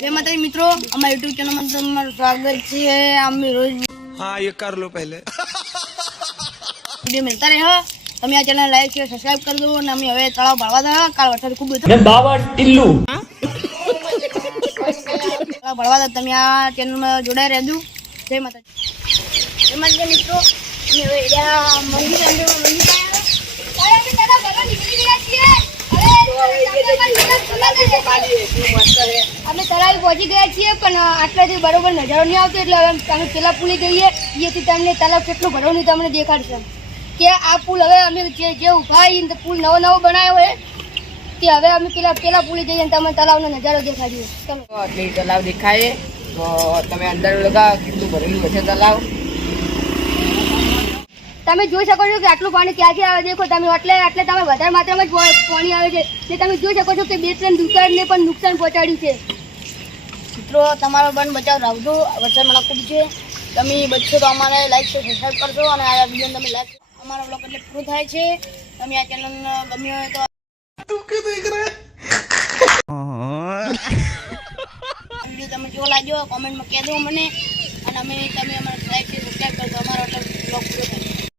जय माता दी मित्रों, हमारे यूट्यूब चैनल में तुम्हारा स्वागत है। हम रोज हाँ ये कर लो पहले वीडियो मिलता रहे તમે આ ચેનલ લાઈક શેર સબસ્ક્રાઇબ કરી દો અને અમે હવે તળાવ ભરવા દા કાલ વરસાદ ખૂબ હતો ને બાબા ટિલ્લુ તળાવ ભરવા દા તમે આ ચેનલમાં જોડાઈ રહેજો જય માતાજી મિત્રો અમે હવે મંદિર અમે તળાવ પહોંચી ગયા છીએ પણ આટલાથી બરોબર નજારો નહીં આવતો એટલે હવે અમે પેલા પુલી જઈએ જેથી તમને તળાવ કેટલું ભરવાનું તમને દેખાડશે કે આ પુલ હવે અમે જે ઉભા આવીને પુલ નવો બનાવ્યો હોય તે હવે અમે પેલા પુલી જઈએ તમને તળાવનો નજારો દેખાડીએ ચલો એટલે તળાવ દેખાય તો તમે અંદર લગા કેટલું ભરેલું હશે તળાવ તમે જોઈ શકો છો કે આટલું પાણી ક્યાંથી આવે દેખો તમે એટલે તમે વધારે માત્રામાં જ પાણી આવે છે ને તમે જોઈ શકો છો કે 2-3 દુકાનને પણ નુકસાન પહોંચાડ્યું છે મિત્રો તમારો પણ બચાવ રાખજો વરસાદ મને ખૂબ છે તમે બચશો તો અમારે લાઈક સબસ્ક્રાઈબ કરજો અને આ વિડીયો તમે લાઈક અમારો બ્લોગ એટલે પૂરો થાય છે તમે આ ચેનલ ગમ્યો હોય તો તું ક્यों देख रहा है વિડીયો તમે કેવો લાગ્યો કોમેન્ટમાં કહી દો મને અને તમે અમારા લાઈક સબસ્ક્રાઈબ કરજો અમારો એટલે બ્લોગ પૂરો થાય